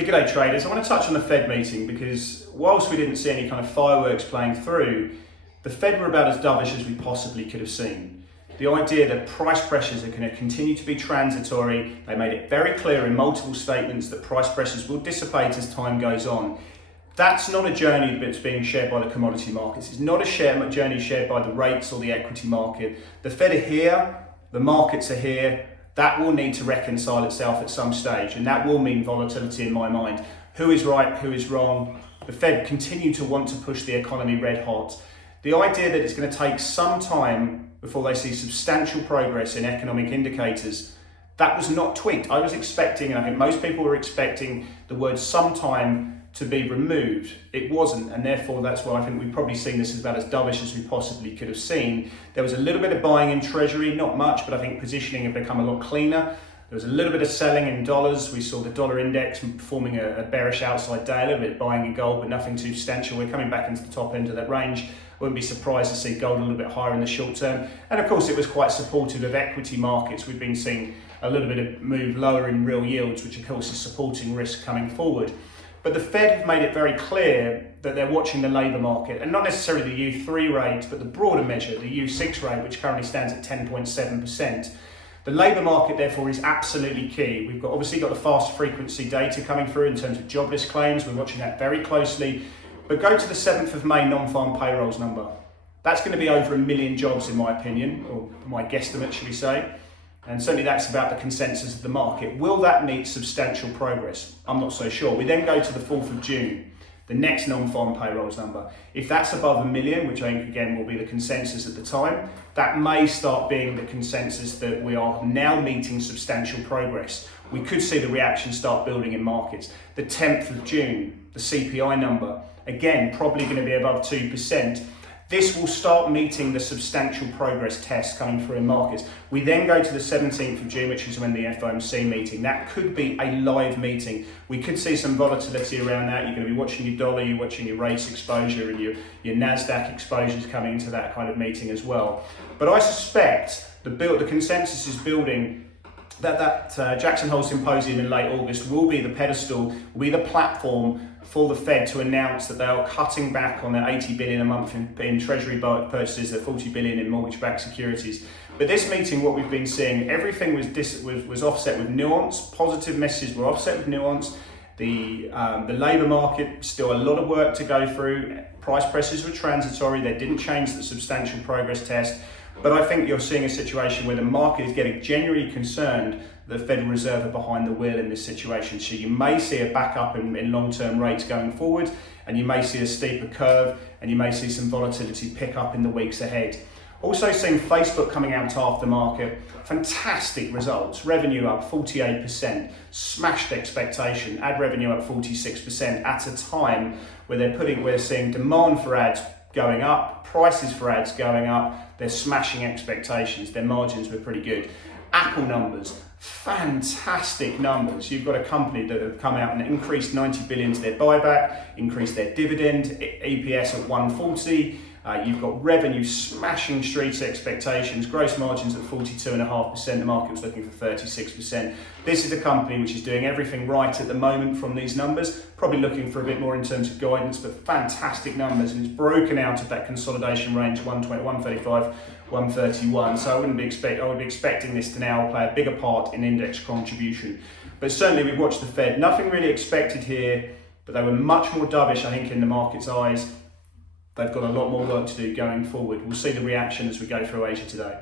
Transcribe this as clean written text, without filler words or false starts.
Yeah, good day traders. I want to touch on the Fed meeting because whilst we didn't see any kind of fireworks playing through, the Fed were about as dovish as we possibly could have seen. The idea that price pressures are going to continue to be transitory, they made it very clear in multiple statements that price pressures will dissipate as time goes on. That's not a journey that's being shared by the commodity markets. It's not a journey shared by the rates or the equity market. The Fed are here, the markets are here. That will need to reconcile itself at some stage, and that will mean volatility in my mind. Who is right, who is wrong? The Fed continue to want to push the economy red hot. The idea that it's going to take some time before they see substantial progress in economic indicators, that was not tweaked. I was expecting, and I think most people were expecting, the word sometime to be removed. It wasn't, and therefore that's why I think we've probably seen this as about as dovish as we possibly could have seen. There was a little bit of buying in Treasury, not much, but I think positioning had become a lot cleaner. There was a little bit of selling in dollars. We saw the dollar index performing a bearish outside day, a little bit of buying in gold, but nothing too substantial. We're coming back into the top end of that range. I wouldn't be surprised to see gold a little bit higher in the short term. And of course, it was quite supportive of equity markets. We've been seeing a little bit of move lower in real yields, which of course is supporting risk coming forward. But the Fed have made it very clear that they're watching the labour market, and not necessarily the U3 rate, but the broader measure, the U6 rate, which currently stands at 10.7%. The labour market, therefore, is absolutely key. We've obviously got the fast frequency data coming through in terms of jobless claims. We're watching that very closely. But go to the 7th of May non-farm payrolls number. That's going to be over 1 million jobs, in my opinion, or my guesstimate, should we say. And certainly that's about the consensus of the market. Will that meet substantial progress? I'm not so sure. We then go to the 4th of June, the next non-farm payrolls number. If that's above 1 million, which I think again will be the consensus at the time, that may start being the consensus that we are now meeting substantial progress. We could see the reaction start building in markets. The 10th of June, the CPI number, again, probably going to be above 2%. This will start meeting the substantial progress test coming through in markets. We then go to the 17th of June, which is when the FOMC meeting. That could be a live meeting. We could see some volatility around that. You're going to be watching your dollar, you're watching your rates exposure and your NASDAQ exposures coming into that kind of meeting as well. But I suspect the consensus is building that Jackson Hole Symposium in late August will be the pedestal, will be the platform for the Fed to announce that they are cutting back on their 80 billion a month in Treasury purchases, their 40 billion in mortgage-backed securities. But this meeting, what we've been seeing, everything was offset with nuance. Positive messages were offset with nuance. The labour market, still a lot of work to go through. Price pressures were transitory. They didn't change the substantial progress test. But I think you're seeing a situation where the market is getting genuinely concerned that the Federal Reserve are behind the wheel in this situation. So you may see a backup in long-term rates going forward, and you may see a steeper curve, and you may see some volatility pick up in the weeks ahead. Also seeing Facebook coming out after market, fantastic results. Revenue up 48%, smashed expectation. Ad revenue up 46% at a time where we're seeing demand for ads going up, prices for ads going up, they're smashing expectations, their margins were pretty good. Apple numbers, fantastic numbers. You've got a company that have come out and increased 90 billion to their buyback, increased their dividend, EPS at 140. You've got revenue smashing street expectations, gross margins at 42.5%, the market was looking for 36%. This is a company which is doing everything right at the moment from these numbers, probably looking for a bit more in terms of guidance, but fantastic numbers, and it's broken out of that consolidation range, 120, 135, 131. So I would be expecting this to now play a bigger part in index contribution. But certainly we've watched the Fed, nothing really expected here, but they were much more dovish, I think, in the market's eyes. They've got a lot more work to do going forward. We'll see the reaction as we go through Asia today.